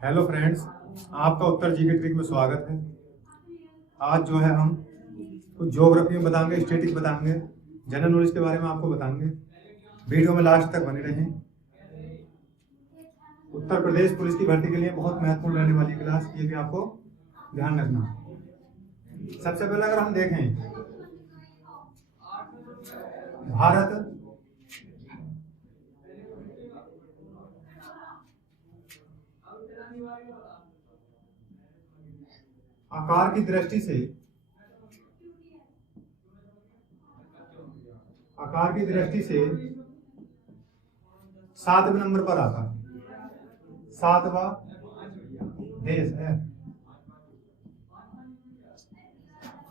Hello friends, आपका उत्तर GK trick में स्वागत है। आज जो है हम कुछ ज्योग्राफी में बताएंगे, स्टैटिक बताएंगे, जनरल नॉलेज के बारे में आपको बताएंगे। वीडियो में लास्ट तक बने रहें। उत्तर प्रदेश पुलिस की भर्ती के लिए बहुत महत्वपूर्ण रहने वाली क्लास, ये भी आपको ध्यान रखना। सबसे पहले अगर हम देखें भारत आकार की दृष्टि से 7वें नंबर पर आता है। 7वां देश है।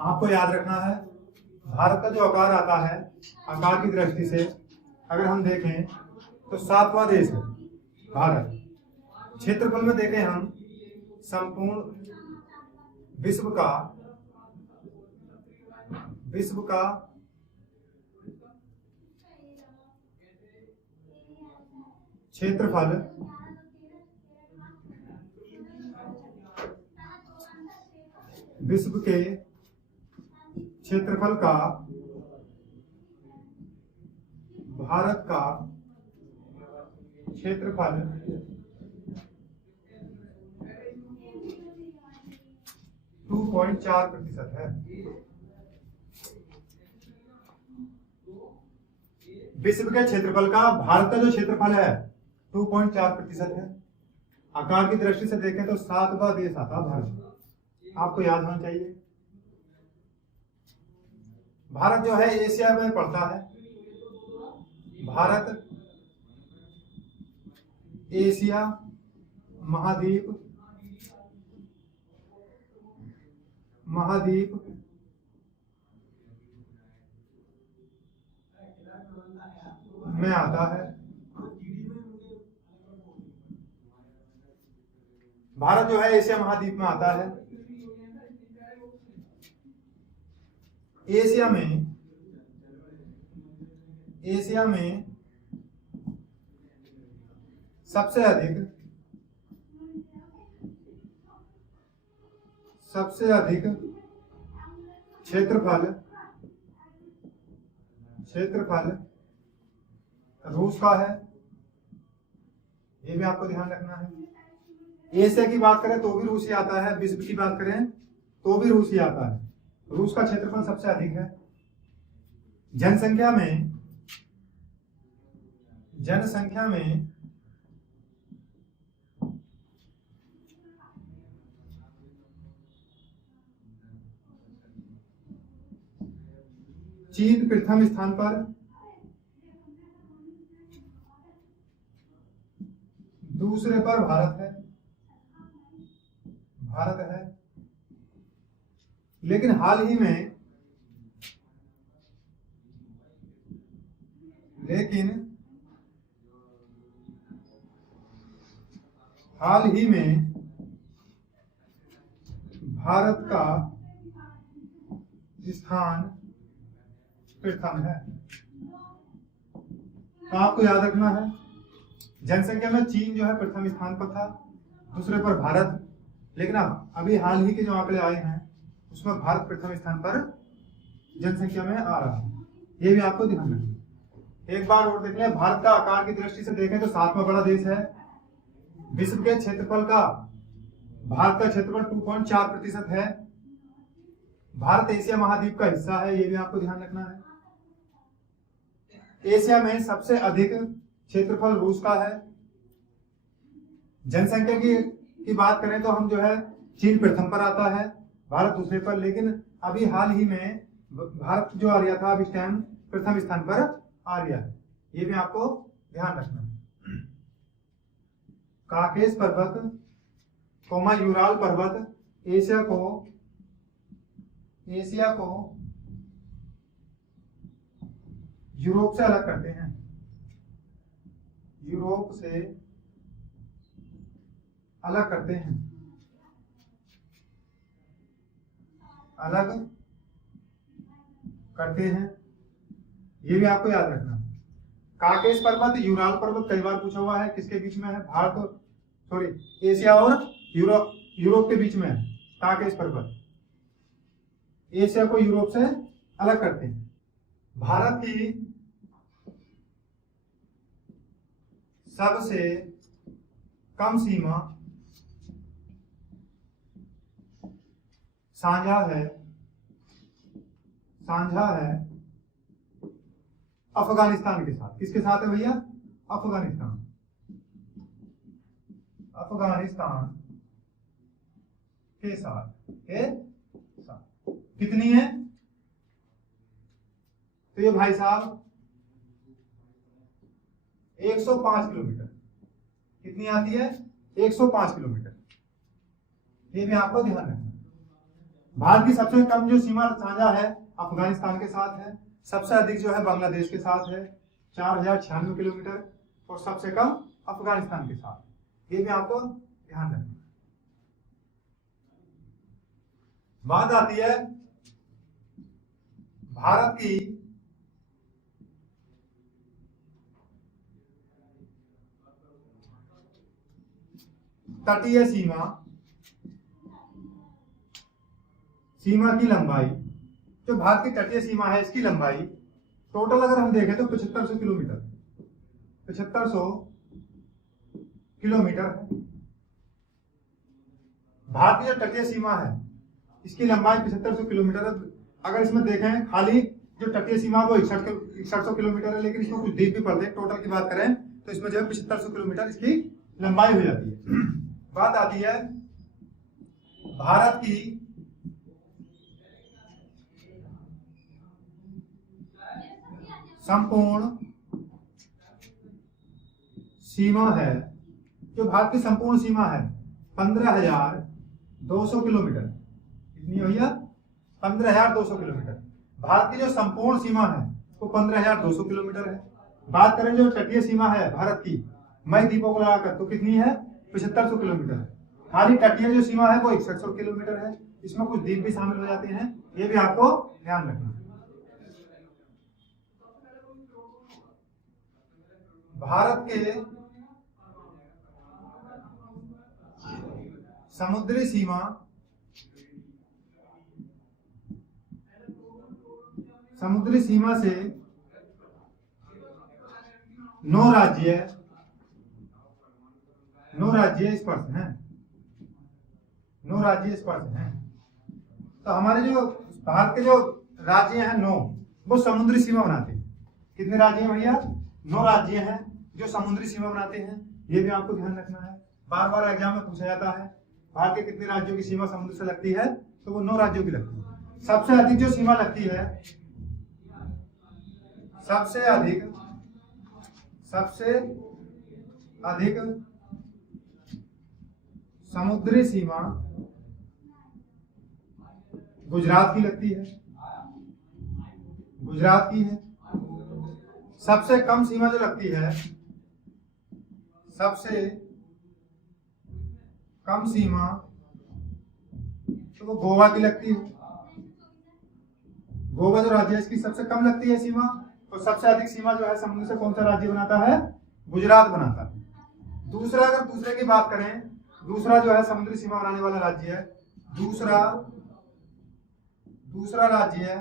आपको याद रखना है, भारत का जो आकार आता है, आकार की दृष्टि से अगर हम देखें तो 7वां देश है भारत। क्षेत्रफल में देखें हम, संपूर्ण विश्व का क्षेत्रफल विश्व के क्षेत्रफल का भारत का क्षेत्रफल 2.4% है। विश्व के क्षेत्रफल का भारत का जो क्षेत्रफल है 2.4% है। आकार की दृष्टि से देखें तो 7वां देश आता भारत। आपको याद होना चाहिए, भारत जो है एशिया में पड़ता है। भारत एशिया महाद्वीप में आता है। भारत जो है एशिया महाद्वीप में आता है। एशिया में सबसे अधिक क्षेत्रफल रूस का है। ये भी आपको ध्यान रखना है। एशिया की बात करें तो भी रूस ही आता है, विश्व की बात करें तो भी रूस ही आता है। रूस का क्षेत्रफल सबसे अधिक है। जनसंख्या में चीन प्रथम स्थान पर, दूसरे पर भारत है। लेकिन हाल ही में भारत का स्थान प्रथम है। तो आपको याद रखना है, जनसंख्या में चीन जो है प्रथम स्थान पर था, दूसरे पर भारत। लेकिन अभी हाल ही के जो आंकड़े आए हैं उसमें भारत प्रथम स्थान पर जनसंख्या में आ रहा है। ये भी आपको ध्यान रखना। एक बार और देख लें, भारत का आकार की दृष्टि से देखें तो 7वां बड़ा देश है। विश्व के क्षेत्रफल का भारत का क्षेत्रफल 2.4% है। भारत एशिया महाद्वीप का हिस्सा है, ये भी आपको ध्यान रखना है। एशिया में सबसे अधिक क्षेत्रफल रूस का है। जनसंख्या की बात करें तो हम जो है चीन प्रथम पर आता है, भारत दूसरे पर। लेकिन अभी हाल ही में भारत जो आ रहा था, अब इस टाइम प्रथम स्थान पर आ गया है। ये भी आपको ध्यान रखना है। काकेश पर्वत यूराल पर्वत एशिया को यूरोप से अलग करते हैं। ये भी आपको याद रखना। काकेश पर्वत यूराल पर्वत कई बार पूछा हुआ है, किसके बीच में है? भारत सॉरी एशिया और यूरोप के बीच में है, ताकि इस पर एशिया को यूरोप से अलग करते हैं। भारत की सबसे कम सीमा साझा है अफगानिस्तान के साथ। किसके साथ है भैया? अफगानिस्तान के साथ कितनी है? तो ये भाई साहब 105 किलोमीटर। कितनी आती है? 105 किलोमीटर। ये भी आपको ध्यान रखना। भारत की सबसे कम जो सीमा साझा है अफगानिस्तान के साथ है, सबसे अधिक जो है बांग्लादेश के साथ है 4096 किलोमीटर, और सबसे कम अफगानिस्तान के साथ। ये भी आपको ध्यान रखना। बात आती है भारत की तटीय सीमा की लंबाई। जो भारत की तटीय सीमा है इसकी लंबाई टोटल अगर हम देखें तो 7500 किलोमीटर 7500 किलोमीटर है। भारत की जो तटीय सीमा है इसकी लंबाई 7500 किलोमीटर है। अगर इसमें देखें खाली जो तटीय सीमा वो 6100 किलोमीटर है, लेकिन इसमें कुछ द्वीप भी पड़ते हैं। टोटल की बात करें तो इसमें जो है 7500 किलोमीटर इसकी लंबाई हो जाती है। बात आती है भारत की संपूर्ण सीमा है। जो भारत की संपूर्ण सीमा है 15,200 किलोमीटर। कितनी भैया? 15,200 किलोमीटर। भारत की जो संपूर्ण सीमा है वो 15,200 किलोमीटर है। बात करें जो तटीय सीमा है भारत की मई द्वीपों को लगाकर तो कितनी है? 7500 किलोमीटर है। खाली तटीय जो सीमा है वो 6100 किलोमीटर है। इसमें कुछ द्वीप भी शामिल हो जाते हैं, ये भी आपको ध्यान रखना। भारत के समुद्री सीमा से 9 राज्य स्पर्श हैं। 9 राज्य स्पर्श हैं। तो हमारे जो भारत के जो राज्य हैं 9 वो समुद्री सीमा बनाते हैं। कितने राज्य हैं भैया? 9 राज्य हैं जो समुद्री सीमा बनाते हैं। ये भी आपको ध्यान रखना है। बार बार एग्जाम में पूछा जाता है भारत के कितने राज्यों की सीमा समुद्र से लगती है, तो वो 9 राज्यों की लगती है। सबसे अधिक जो सीमा लगती है, सबसे अधिक समुद्री सीमा गुजरात की लगती है। गुजरात की है। सबसे कम सीमा जो लगती है, सबसे कम सीमा तो वो गोवा की लगती है। गोवा जो राज्य है इसकी सबसे कम लगती है सीमा। तो सबसे अधिक सीमा जो है समुद्र से कौन सा राज्य बनाता है? गुजरात बनाता है। दूसरा, अगर दूसरे की बात करें, दूसरा जो है समुद्री सीमा बनाने वाला राज्य है, दूसरा राज्य है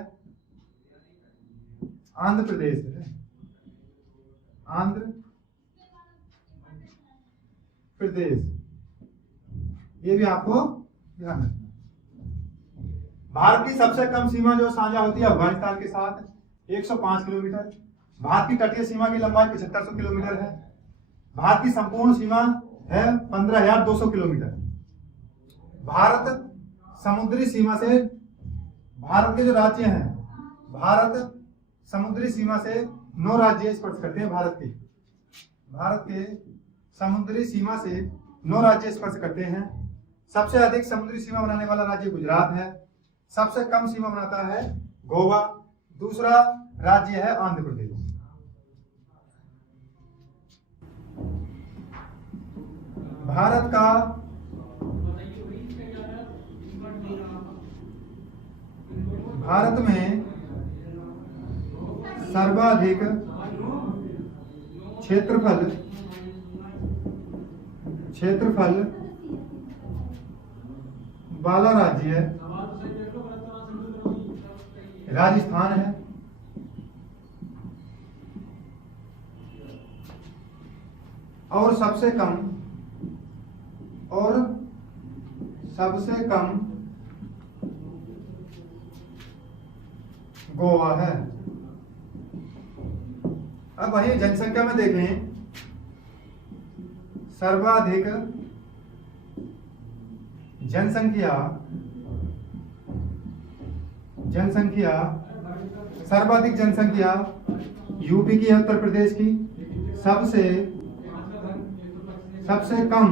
आंध्र प्रदेश है। आंध्र प्रदेश, ये भी आपको ध्यान रखना। भारत की सबसे कम सीमा जो साझा होती है अफगानिस्तान के साथ 105 किलोमीटर। भारत की तटीय सीमा की लंबाई 7500 किलोमीटर है। भारत की संपूर्ण सीमा है 15,200 किलोमीटर। भारत समुद्री सीमा से, भारत के जो राज्य हैं, भारत समुद्री सीमा से 9 राज्य स्पर्श करते हैं। भारत के समुद्री सीमा से 9 राज्य स्पर्श करते हैं। सबसे अधिक समुद्री सीमा बनाने वाला राज्य गुजरात है। सबसे कम सीमा बनाता है गोवा। दूसरा राज्य है आंध्र प्रदेश। भारत में सर्वाधिक क्षेत्रफल वाला राज्य राजस्थान है। और सबसे कम गोवा है। अब वही जनसंख्या में देखें, सर्वाधिक जनसंख्या यूपी की है, उत्तर प्रदेश की। सबसे कम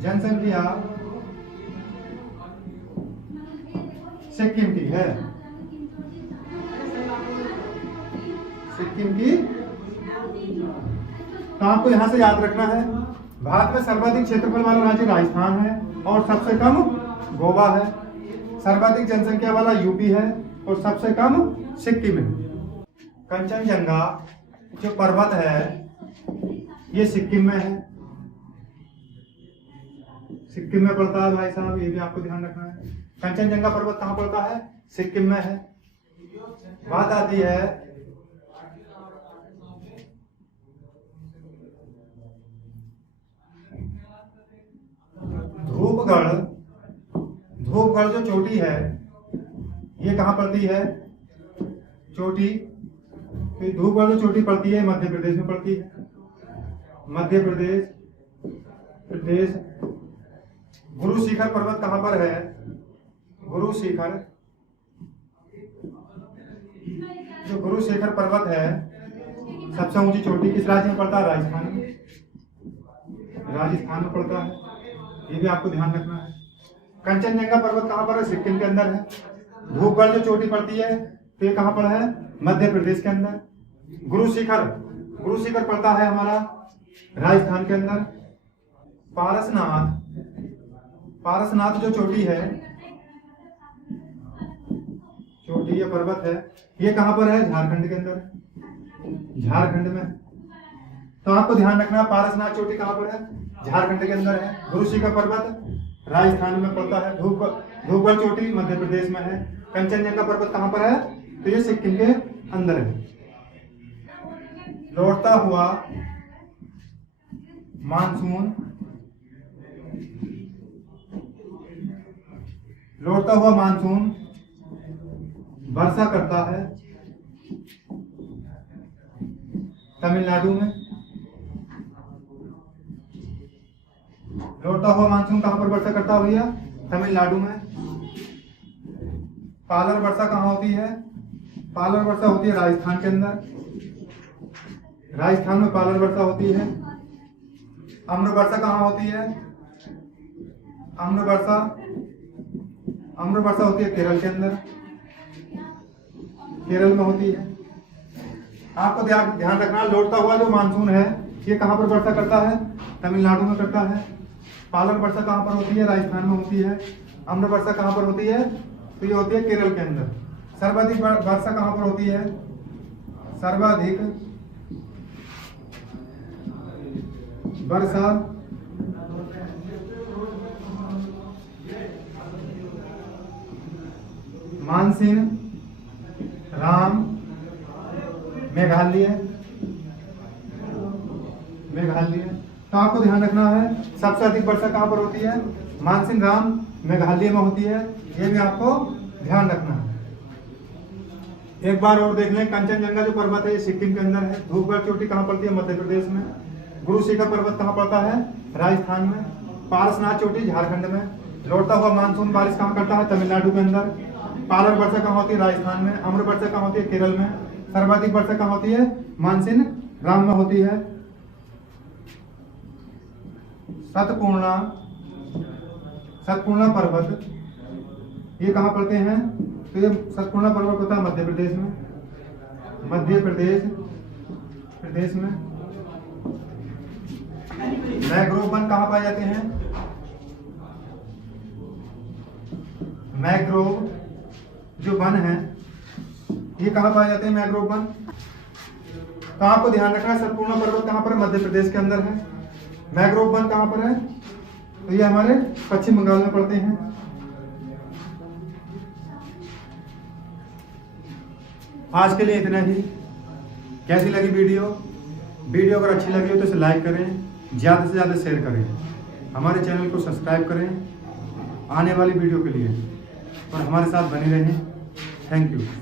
जनसंख्या सिक्किम की है। तो आपको यहां से याद रखना है, भारत में सर्वाधिक क्षेत्रफल वाला राज्य राजस्थान है और सबसे कम गोवा है। सर्वाधिक जनसंख्या वाला यूपी है और सबसे कम सिक्किम है। कंचनजंगा जो पर्वत है ये सिक्किम में है, सिक्किम में पड़ता है भाई साहब, ये भी आपको ध्यान रखना है। कंचनजंगा पर्वत कहाँ पड़ता है? सिक्किम में है। बात आती है धूपगढ़ जो चोटी है ये कहाँ पड़ती है? चोटी। तो धूपगढ़ जो चोटी पड़ती है मध्य प्रदेश में पड़ती है। मध्य प्रदेश। गुरु शिखर पर्वत कहाँ पर है? गुरु शिखर पर्वत है सबसे ऊंची चोटी किस राज्य में पड़ता है? राजस्थान में पड़ता है। ये भी आपको ध्यान रखना है। कंचनजंगा पर्वत कहाँ पर है? सिक्किम के अंदर है। धूपगढ़ जो चोटी पड़ती है तो ये कहाँ पर है? मध्य प्रदेश के अंदर। गुरु शिखर पड़ता है हमारा राजस्थान के अंदर। पारसनाथ जो चोटी है, ये पर्वत है, ये कहाँ पर है? झारखंड के अंदर, झारखंड में। तो आपको ध्यान रखना, पारसनाथ चोटी कहाँ पर है? झारखंड के अंदर है। गुरु शिखर पर्वत राजस्थान में पड़ता है। धूपगढ़ चोटी मध्य प्रदेश में है। कंचनजंगा पर्वत कहाँ पर है? तो ये सिक्किम के अंदर है। लौटता हुआ मानसून वर्षा करता है तमिलनाडु में। लौटता हुआ मानसून कहाँ पर वर्षा करता है भैया? तमिलनाडु में। पालर वर्षा कहाँ होती है? पालर वर्षा होती है राजस्थान के अंदर। राजस्थान में पालर वर्षा होती है। अम्र वर्षा कहाँ होती है? अम्र वर्षा होती है केरल के अंदर, केरल में होती है। आपको ध्यान रखना, लौटता हुआ जो मानसून है ये कहाँ पर वर्षा करता है? तमिलनाडु में करता है। पालर वर्षा कहाँ पर होती है? राजस्थान में होती है। अम्र वर्षा कहाँ पर होती है? तो ये होती है केरल के अंदर। सर्वाधिक वर्षा कहाँ पर होती है? सर्वाधिक वर्षा मानसिन राम मेघालय। तो आपको ध्यान रखना है, सबसे अधिक वर्षा कहाँ पर होती है? मानसिन राम मेघालय में होती है। ये भी आपको ध्यान रखना है। एक बार और देख लें, कंचनजंगा जो पर्वत है ये सिक्किम के अंदर है। धूपगढ़ चोटी कहाँ पड़ती है? मध्य प्रदेश में। गुरु शिखर पर्वत कहाँ पड़ता है? राजस्थान में। पारसनाथ चोटी झारखंड में। लौटता हुआ मानसून बारिश कहाँ करता है? तमिलनाडु के अंदर। पालर वर्षा कहाँ होती है? राजस्थान में। अम्र वर्षा कहाँ होती है? केरल में। सर्वाधिक वर्षा कहाँ होती है? मानसिन राम में होती है। सतपूर्णा पर्वत ये कहाँ पड़ते हैं? तो ये सतपूर्णा पर्वत होता है मध्य प्रदेश में। मैंग्रोव वन कहाँ पाए जाते हैं? मैंग्रोव जो वन है ये कहाँ पाए जाते हैं? मैंग्रोव वन तो आपको ध्यान रखना है संपूर्ण पर्वत कहाँ पर है? मध्य प्रदेश के अंदर है। मैंग्रोव वन कहाँ पर है? तो ये हमारे पश्चिम बंगाल में पड़ते हैं। आज के लिए इतना ही। कैसी लगी वीडियो? वीडियो अगर अच्छी लगी हो तो इसे लाइक करें, ज़्यादा से ज़्यादा शेयर करें, हमारे चैनल को सब्सक्राइब करें आने वाली वीडियो के लिए और हमारे साथ बने रहें। Thank you.